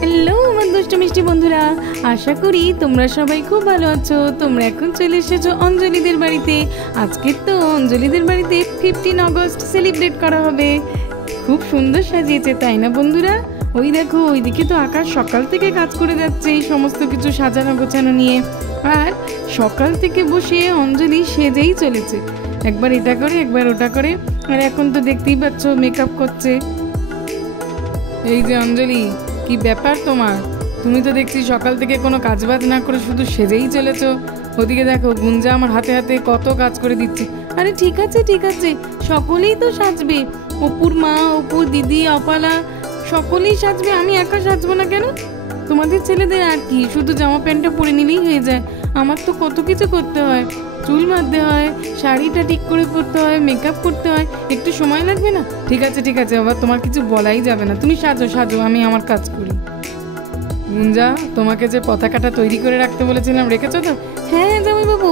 Hello আমার দুষ্ট মিষ্টি বন্ধুরা, আশা করি তোমরা সবাই খুব ভালো আছো। তোমরা এখন চলে এসেছো অঞ্জলিদের বাড়িতে। আজকে তো অঞ্জলিদের বাড়িতে 15 আগস্ট সেলিব্রেট করা হবে। খুব সুন্দর সাজিয়েছে, তাই না বন্ধুরা? ওই দেখো, ওইদিকে তো আকাশ সকাল থেকে কাজ করে যাচ্ছে এই সমস্ত কিছু সাজানো গোছানো নিয়ে। আর সকাল থেকে বসে অঞ্জলি সেজেই চলেছে, একবার এটা করে একবার ওটা করে। আর এখন তো দেখতেই পাচ্ছ মেকআপ করছে। এই যে অঞ্জলি, কি ব্যাপার তোমার? তুমি তো দেখছি সকাল থেকে কোনো কাজবাজ না করে শুধু সেজেই চলেছ। ওদিকে দেখো, গুঞ্জা আমার হাতে হাতে কত কাজ করে দিচ্ছে। আরে ঠিক আছে ঠিক আছে, সকলেই তো সাজবে। অপুর মা, অপুর দিদি, অপালা সকলেই সাজবে, আমি একা সাজবো না কেন? তোমাদের ছেলেদের আর কি, শুধু জামা প্যান্টটা পরে নিলেই হয়ে যায়। আমার তো কত কিছু করতে হয়, চুল বাঁধতে হয়, শাড়িটা ঠিক করে পরতে হয়, মেকআপ করতে হয়, একটু সময় লাগবে না? ঠিক আছে ঠিক আছে বাবা, তোমার কিছু বলাই যাবে না, তুমি সাজো সাজো, আমি আমার কাজ করি। গুঞ্জা, তোমাকে যে পতাকাটা তৈরি করে রাখতে বলেছিলাম, রেখেছো তো? হ্যাঁ জামাইবাবু,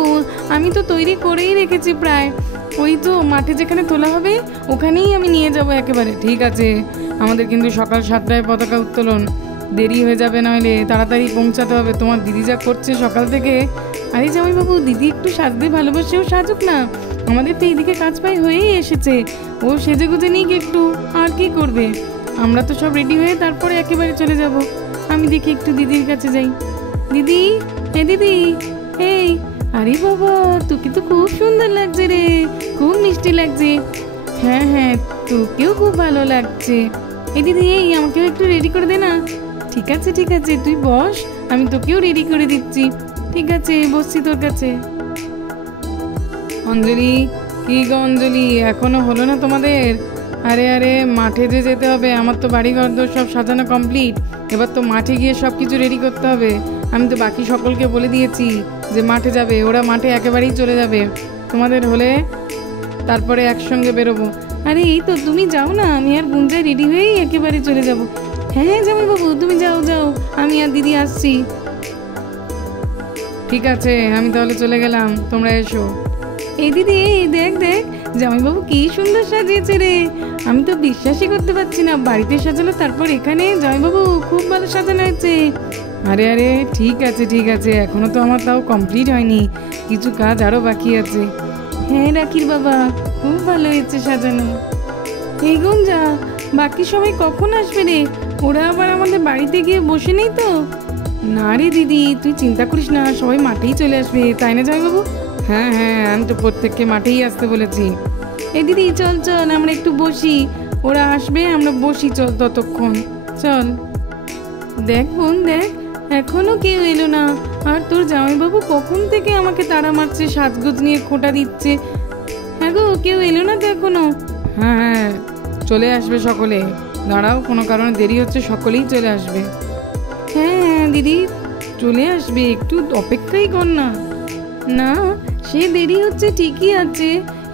আমি তো তৈরি করেই রেখেছি প্রায়। ওই তো মাঠে যেখানে তোলা হবে ওখানেই আমি নিয়ে যাব একেবারে। ঠিক আছে, আমাদের কিন্তু সকাল 7টায় পতাকা উত্তোলন, দেরি হয়ে যাবে, নইলে তাড়াতাড়ি পৌঁছাতে হবে। তোমার দিদি যা করছে সকাল থেকে। আরে জামাইবাবু, দিদি একটু সাজতে ভালোবাসেও সাজুক না, আমাদের তো এইদিকে কাজ পাই হয়েই এসেছে। ও সেজে গুজে নিক একটু, আর কি করবে? আমরা তো সব রেডি হয়ে তারপরে একেবারে চলে যাব। আমি দেখি একটু দিদির কাছে যাই। দিদি, হে দিদি, এই, আরে বাবা, তোকে তো খুব সুন্দর লাগছে রে, খুব মিষ্টি লাগছে। হ্যাঁ হ্যাঁ, তোকেও খুব ভালো লাগছে। এই দিদি, এই আমাকেও একটু রেডি করে দে না। ঠিক আছে ঠিক আছে, তুই বস, আমি তোকেও রেডি করে দিচ্ছি। ঠিক আছে, বসছি তোর কাছে। অঞ্জলি, কি গো অঞ্জলি, এখনো হলো না তোমাদের? আরে আরে, মাঠে যে যেতে হবে, আমার তো বাড়িঘর তো সব সাজানো কমপ্লিট। এবার তো মাঠে গিয়ে সব কিছু রেডি করতে হবে। আমি তো বাকি সকলকে বলে দিয়েছি যে মাঠে যাবে, ওরা মাঠে একেবারেই চলে যাবে। তোমাদের হলে তারপরে একসঙ্গে বেরোবো। আরে এই তো, তুমি যাও না, আমি আর গুঞ্জায় রেডি হয়েই একেবারে চলে যাব। হ্যাঁ হ্যাঁ জামাইবাবু, তুমি যাও যাও, আমি আর দিদি আসছি। ঠিক আছে, আমি তাহলে চলে গেলাম, তোমরা এসো। এই দিদি, এই দেখ দেখ, জামাইবাবু কি সুন্দর সাজিয়েছে রে, আমি তো বিশ্বাসই করতে পারছি না। বাড়িতে সাজালো, তারপর এখানে। জামাইবাবু খুব ভালো সাজানো হয়েছে। আরে আরে, ঠিক আছে ঠিক আছে, এখনো তো আমার তাও কমপ্লিট হয়নি, কিছু কাজ আরও বাকি আছে। হ্যাঁ রাখির বাবা, খুব ভালো হয়েছে সাজানো। এই গুঞ্জা, বাকি সবাই কখন আসবে রে? ওরা আবার আমাদের বাড়িতে গিয়ে বসে নেই তো? না রে দিদি, তুই চিন্তা করিস না, সবাই মাঠেই চলে আসবে, তাই না জামাইবাবু? হ্যাঁ হ্যাঁ, আমি তো প্রত্যেককে মাঠেই আসতে বলেছি। এই দিদি চল চল, আমরা একটু বসি, ওরা আসবে, আমরা বসি, চল ততক্ষণ, চল। দেখ বোন দেখ, এখনো কেউ এলো না। আর তোর জামাইবাবু কখন থেকে আমাকে তাড়া মারছে, সাজগোজ নিয়ে খোঁটা দিচ্ছে। হ্যাঁ গো, কেউ এলো না তো এখনো? হ্যাঁ হ্যাঁ, চলে আসবে সকলে, দাঁড়াও, কোনো কারণে দেরি হচ্ছে, সকলেই চলে আসবে। হ্যাঁ হ্যাঁ দিদি, চলে আসবে, একটু অপেক্ষাই কর না। না, সে দেরি হচ্ছে ঠিকই আছে,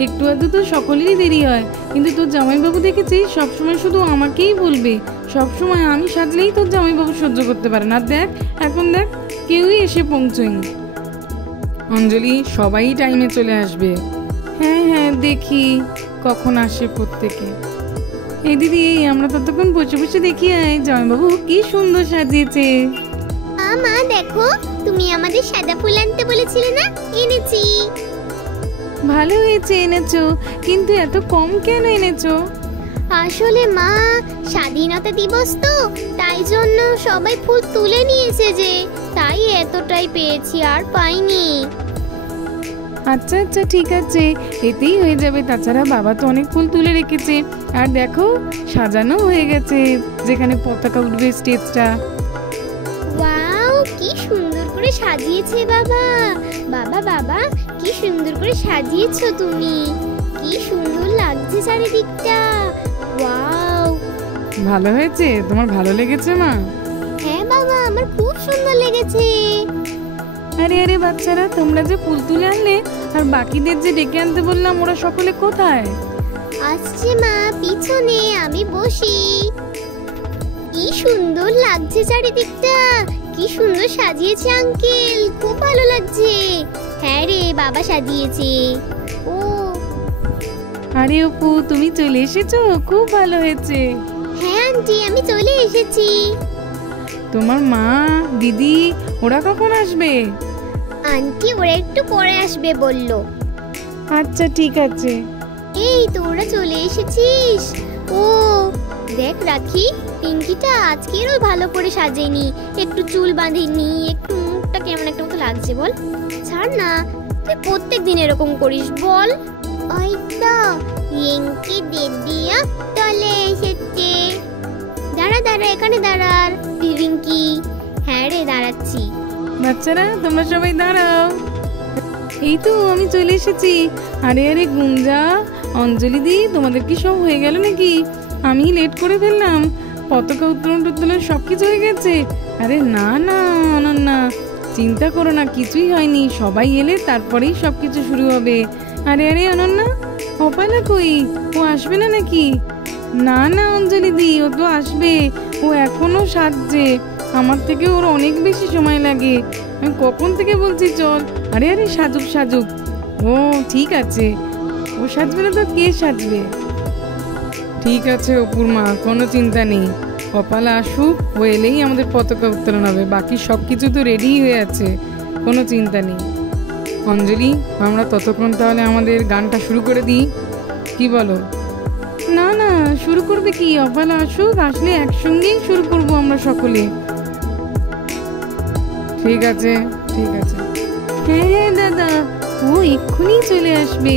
একটু আধটু তো সকলেরই দেরি হয়, কিন্তু তোর জামাইবাবু দেখেছিস সবসময় শুধু আমাকেই বলবে, সবসময় আমি সাজলেই তোর জামাইবাবু সহ্য করতে পারে না। দেখ এখন দেখ, কেউই এসে পৌঁছয়নি। অঞ্জলি, সবাই টাইমে চলে আসবে। হ্যাঁ হ্যাঁ, দেখি কখন আসে প্রত্যেকে। এই দিদি, আমরা ততক্ষণ বসে বসে দেখি আয়, জামাইবাবু কি সুন্দর সাজিয়েছে। মা দেখো, তুমি আমাদের সাদা ফুল আনতে বলেছিলে না, এনেছি। ভালো হয়েছে এনেছো, কিন্তু এত কম কেন এনেছো? আসলে মা, স্বাধীনতা দিবস তো, তাই জন্য সবাই ফুল তুলে নিয়েছে যে, তাই এতটাই পেয়েছি, আর পাইনি। আচ্ছা আচ্ছা ঠিক আছে, এতেই হয়ে যাবে, তাছাড়া বাবা তো অনেক ফুল তুলে রেখেছে। আর দেখো, সাজানো হয়ে গেছে, যেখানে পতাকা উঠবে স্টেজটা। ওয়াও, কি সুন্দর করে সাজিয়েছে বাবা। বাবা বাবা, কি সুন্দর করে সাজিয়েছো তুমি, কি সুন্দর লাগছে চারিদিকটা। ওয়াও, ভালো হয়েছে? তোমার ভালো লেগেছে মা? হ্যাঁ বাবা, আমার খুব সুন্দর লেগেছে। আরে আরে বাচ্চারা, তোমরা যে ফুল তুলে আনলে আর বাকিদের যে ডেকে আনতে বললাম, ওরা সকলে কোথায়? আসছে মা, পিছনে, আমি বসি। কি সুন্দর লাগছে চারিদিকটা, কি সুন্দর সাজিয়েছে আঙ্কেল, খুব ভালো লাগছে। হ্যাঁ রে, বাবা সাজিয়েছে। ও আরে অপু, তুমি চলে এসেছো, খুব ভালো হয়েছে। হ্যাঁ আন্টি, আমি চলে এসেছি। তোমার মা দিদি ওরা কখন আসবে? আন্টি ওরা একটু পরে আসবে বললো। আচ্ছা ঠিক আছে। এই তোরা চলে এসেছিস। ও দেখ রাখি, পিঙ্কিটা আজকেরও ভালো করে সাজেনি, একটু চুল বাঁধেনি, একটু মুখটা কেমন একটা মতো লাগছে বল। ছাড় না, তুই প্রত্যেক দিন এরকম করিস বল। ওই তো রিঙ্কি দিদিয়া চলে এসেছে। দাঁড়া দাঁড়া, এখানে দাঁড়ার রিঙ্কি। হ্যাঁ রে দাঁড়াচ্ছি। বাচ্চারা তোমরা সবাই দাঁড়াও। এই তো আমি চলে এসেছি। আরে আরে গুঞ্জা, অঞ্জলি দি, তোমাদের কি সব হয়ে গেল নাকি? আমি লেট করে ফেললাম। পতাকা উত্তোলন টুত্তোলন সব কিছু হয়ে গেছে? আরে না না অনন্যা, চিন্তা করো না, কিছুই হয়নি। সবাই এলে তারপরেই সব কিছু শুরু হবে। আরে আরে অনন্যা, অপালা কই? ও আসবে না নাকি? না না অঞ্জলি দি, ও তো আসবে। ও এখনো সাজছে, আমার থেকে ওর অনেক বেশি সময় লাগে। আমি কখন থেকে বলছি চল। আরে আরে সাজুক সাজুক। ও ঠিক আছে, ও সাজবে না তো কে সাজবে? ঠিক আছে অপুর মা, কোনো চিন্তা নেই। কপালা আসুক, ও এলেই আমাদের পতাকা উত্তোলন হবে। বাকি সব কিছু তো রেডি হয়ে আছে, কোনো চিন্তা নেই। অঞ্জলি, আমরা ততক্ষণ তাহলে আমাদের গানটা শুরু করে দিই, কি বলো? না না, শুরু করবে কি? অপালা আসুক, আসলে একসঙ্গেই শুরু করব আমরা সকলে। ঠিক আছে ঠিক আছে। হ্যাঁ হ্যাঁ দাদা, ও এক্ষুনি চলে আসবে।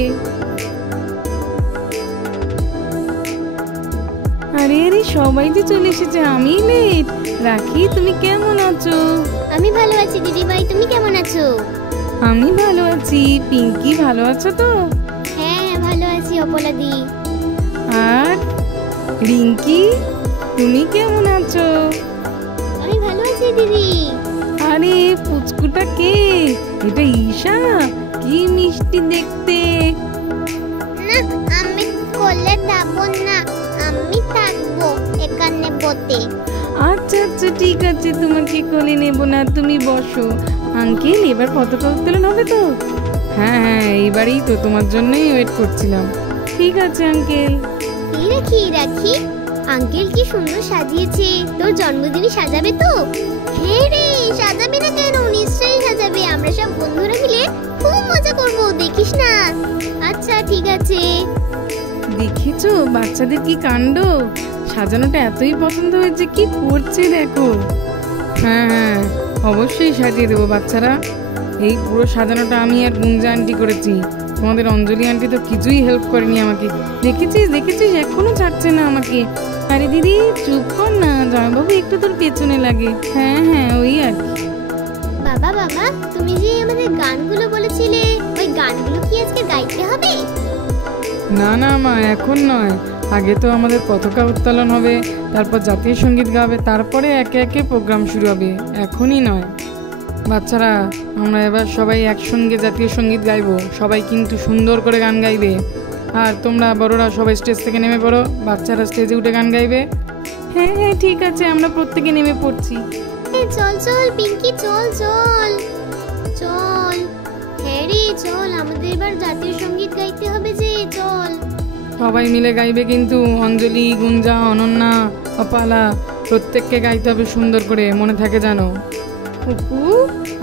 আরে আরে সবাই যে চলে এসেছে, আমি লেট। রাখি, তুমি কেমন আছো? আমি ভালো আছি দিদিভাই, তুমি কেমন আছো? আমি ভালো আছি। পিঙ্কি ভালো আছো তো? হ্যাঁ ভালো আছি অপলাদি। আর রিঙ্কি, তুমি কেমন আছো? আমি ভালো আছি দিদি। আরে পুচকুটা কে? এটা ঈশা, কি মিষ্টি দেখতে। না আমি কোলে যাবো না, আমি থাকবো এখানে বসে। আচ্ছা আচ্ছা ঠিক আছে, তোমাকে কোলে নেব না, তুমি বসো। আঙ্কেল, এবার পতাকা উত্তোলন হবে তো? হ্যাঁ হ্যাঁ, এইবারেই তো, তোমার জন্যই ওয়েট করছিলাম। ঠিক আছে আঙ্কেল। এই রাখি রাখি, আঙ্কেল কি সুন্দর সাজিয়েছে। তোর জন্মদিনে সাজাবে তো? হ্যাঁ রে, সাজাবে না কেন? নিশ্চয়ই সাজাবে। আমরা সব বন্ধুরা মিলে খুব মজা করব, দেখিস না। আচ্ছা ঠিক আছে। দেখেছো বাচ্চাদের কি কাণ্ড, সাজানোটা এতই পছন্দ হয়েছে, কি করছে দেখো। হ্যাঁ হ্যাঁ, অবশ্যই সাজিয়ে দেবো বাচ্চারা। এই পুরো সাজানোটা আমি আর গুঞ্জা আন্টি করেছি, তোমাদের অঞ্জলি আন্টি তো কিছুই হেল্প করেনি আমাকে। দেখেছিস দেখেছিস, এখনো ছাড়ছে না আমাকে। আরে দিদি চুপ কর না, জয়বাবু একটু তোর পেছনে লাগে। হ্যাঁ হ্যাঁ, ওই আর কি। বাবা বাবা, তুমি যে আমাদের গানগুলো বলেছিলে, ওই গানগুলো কি আজকে গাইতে হবে? না না মা, এখন নয়। আগে তো আমাদের পতাকা উত্তোলন হবে, তারপর জাতীয় সঙ্গীত গাবে, তারপরে একে একে প্রোগ্রাম শুরু হবে, এখনই নয়। বাচ্চারা, আমরা এবার সবাই একসঙ্গে জাতীয় সঙ্গীত গাইবো। সবাই কিন্তু সুন্দর করে গান গাইবে। আর তোমরা বড়রা সবাই স্টেজ থেকে নেমে পড়ো, বাচ্চারা স্টেজে উঠে গান গাইবে। হ্যাঁ হ্যাঁ ঠিক আছে, আমরা প্রত্যেকে নেমে পড়ছি। চল চল পিঙ্কি, চল চল চল। হ্যাঁ রে চল, আমাদের এবার জাতীয় সঙ্গীত গাইতে হবে যে, চল। সবাই মিলে গাইবে কিন্তু, অঞ্জলি, গুঞ্জা, অনন্যা, অপালা, প্রত্যেককে গাইতে হবে সুন্দর করে, মনে থাকে জানো। অপু,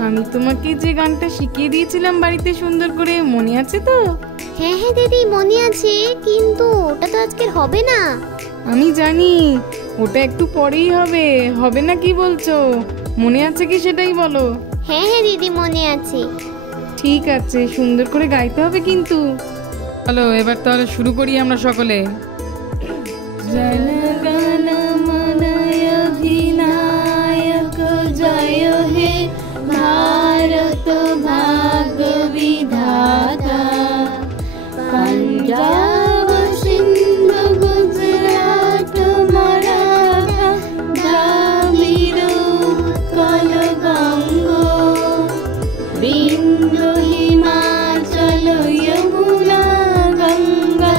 আমি তোমাকে যে গানটা শিখিয়ে দিয়েছিলাম বাড়িতে সুন্দর করে, মনে আছে তো? হ্যাঁ হ্যাঁ দিদি মনে আছে, কিন্তু ওটা তো আজকের হবে না। আমি জানি, ওটা একটু পরেই হবে। হবে না কি বলছো? মনে আছে কি সেটাই বলো। হ্যাঁ হ্যাঁ দিদি মনে আছে। ঠিক আছে, সুন্দর করে গাইতে হবে কিন্তু। চলো এবার তাহলে শুরু করি আমরা সকলে। জনগণ মন অধিনায়ক জয় হে ভারত ভাগ্য বিধাতা, পাঞ্জাব সিন্ধু গুজরাট মারাঠা দ্রাবিড় উৎকল বঙ্গ, বিন্দু হিমাচল যমুনা গঙ্গা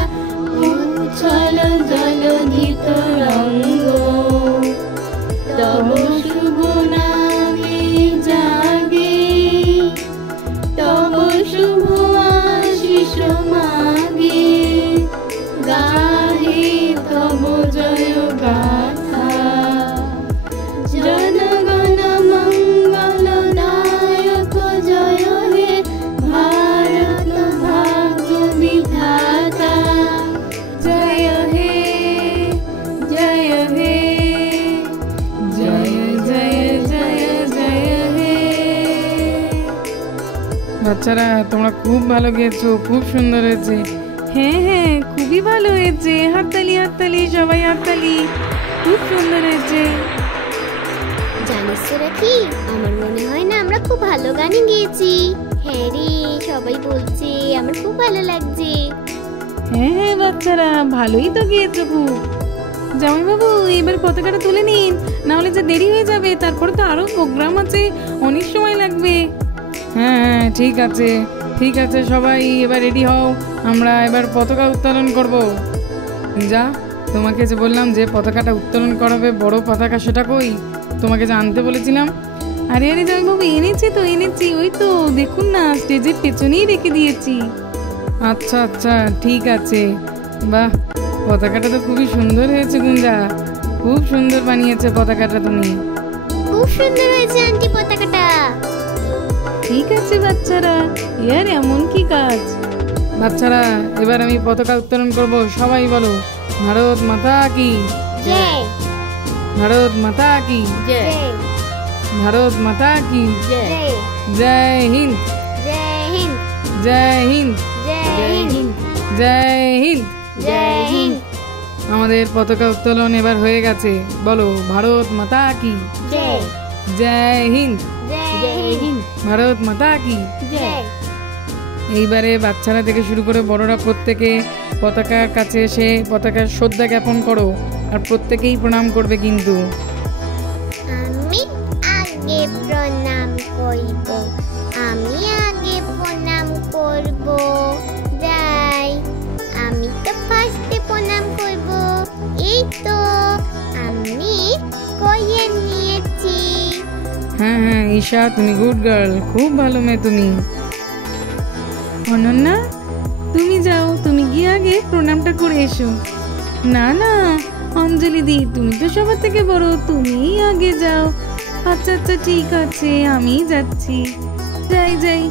উচ্ছল জলধিত বাচ্চারা তোমরা খুব ভালো গেয়েছো, খুব সুন্দর হয়েছে। হ্যাঁ হ্যাঁ, খুবই ভালো হয়েছে। হাততালি হাততালি, সবাই হাততালি। খুব সুন্দর হয়েছে। জানিস তোরা কি, আমার মনে হয় না আমরা খুব ভালো গানই গেয়েছি। হ্যাঁ রে, সবাই বলছে আমার খুব ভালো লাগছে। হ্যাঁ হ্যাঁ বাচ্চারা, ভালোই তো গিয়েছো খুব। জামাইবাবু, এবার পতাকাটা তুলে নিন, নাহলে যে দেরি হয়ে যাবে। তারপরে তো আরো প্রোগ্রাম আছে, অনেক সময় লাগবে। হ্যাঁ হ্যাঁ, ঠিক আছে ঠিক আছে, সবাই এবার রেডি হও, আমরা এবার পতাকা উত্তোলন করব। যা, তোমাকে যে বললাম যে পতাকাটা উত্তোলন করাবে, বড় পতাকা, সেটা কই? তোমাকে যে আনতে বলেছিলাম। আরে আরে জামাইবাবু, এনেছি তো এনেছি, ওই তো দেখুন না, স্টেজের পেছনেই রেখে দিয়েছি। আচ্ছা আচ্ছা, ঠিক আছে। বাহ, পতাকাটা তো খুবই সুন্দর হয়েছে গুঞ্জা, খুব সুন্দর বানিয়েছে পতাকাটা তুমি। খুব সুন্দর হয়েছে আন্টি পতাকাটা। ঠিক আছে বাচ্চারা, ইয়ার এমন কি কাজ। বাচ্চারা, এবার আমি পতাকা উত্তোলন করব, সবাই বলো ভারত মাতা কি জয়। ভারত মাতা কি জয় ভারত মাতা কি জয়। জয় হিন্দ জয় হিন্দ। জয় হিন্দ জয় হিন্দ। জয় হিন্দ। জয় হিন্দ। আমাদের পতাকা উত্তোলন এবার হয়ে গেছে, বলো ভারত মাতা কি জয়। জয় হিন্দ জয় হিন্দ। ভারত মাতা কি। জয়। এইবারে বাচ্চারা থেকে শুরু করে বড়রা প্রত্যেকে পতাকার কাছে এসে পতাকার শ্রদ্ধা জ্ঞাপন করো, আর প্রত্যেকেই প্রণাম করবে কিন্তু। আমি আগে প্রণাম করব। আমি আগে প্রণাম করব। যাই, আমি তো ফার্স্টে প্রণাম করব। এই তো আমি করে নিয়েছি। হ্যাঁ হ্যাঁ ঈশা, তুমি গুড গার্ল, খুব ভালো মেয়ে তুমি। অনন্যা, তুমি যাও, তুমি গিয়ে আগে প্রণামটা করে এসো। না না অঞ্জলি দি, তুমি তো সবার থেকে বড়, তুমিই আগে যাও। আচ্ছা আচ্ছা, ঠিক আছে, আমি যাচ্ছি। যাই যাই,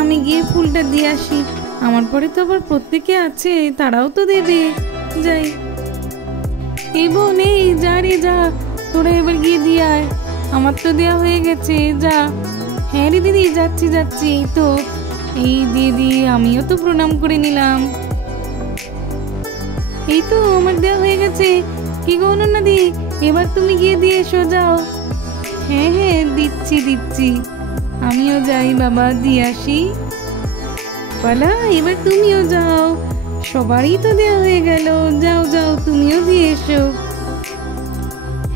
আমি গিয়ে ফুলটা দিয়ে আসি। আমার পরে তো আবার প্রত্যেকে আছে, তারাও তো দেবে। যাই। এই বোন, এই যা রে যা, তোরা এবার গিয়ে দিয়ে আয়। আমার তো দেয়া হয়ে গেছে, যা। হ্যাঁ রে দিদি, যাচ্ছি যাচ্ছি। এই তো, এই দিদি, আমিও তো প্রণাম করে নিলাম। এই তো আমার দেয়া হয়ে গেছে। কি গো অনন্যা দি, এবার তুমি গিয়ে দিয়ে এসো, যাও। হ্যাঁ হ্যাঁ, দিচ্ছি দিচ্ছি। আমিও যাই বাবা, দিয়ে আসি। পালা, এবার তুমিও যাও, সবারই তো দেয়া হয়ে গেল। যাও যাও, তুমিও দিয়ে এসো।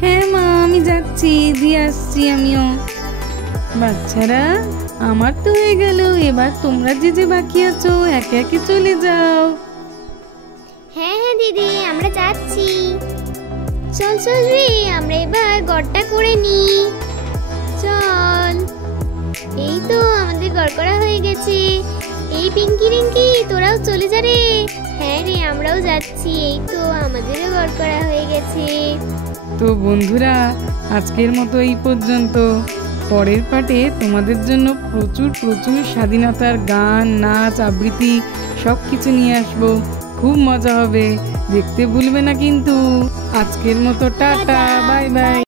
হ্যাঁ মা, আমি যাচ্ছি, দিয়ে আসছি আমিও। বাচ্চারা, আমার তো হয়ে গেল, এবার তোমরা যে যে বাকি আছো একে একে চলে যাও। হ্যাঁ হ্যাঁ দিদি, আমরা যাচ্ছি। চল চল রে, আমরা এবার গড়টা করে নি। চল। এই তো আমাদের গড় করা হয়ে গেছে। এই পিঙ্কি রিঙ্কি, তোরাও চলে যা রে। হ্যাঁ রে, আমরাও যাচ্ছি। এই তো আমাদেরও গড় করা হয়ে গেছে। তো বন্ধুরা, আজকের মতো এই পর্যন্ত। পরের পার্টে তোমাদের জন্য প্রচুর প্রচুর স্বাধীনতার গান, নাচ, আবৃত্তি সব কিছু নিয়ে আসবো। খুব মজা হবে, দেখতে ভুলবে না কিন্তু। আজকের মতো টাটা, বাই বাই।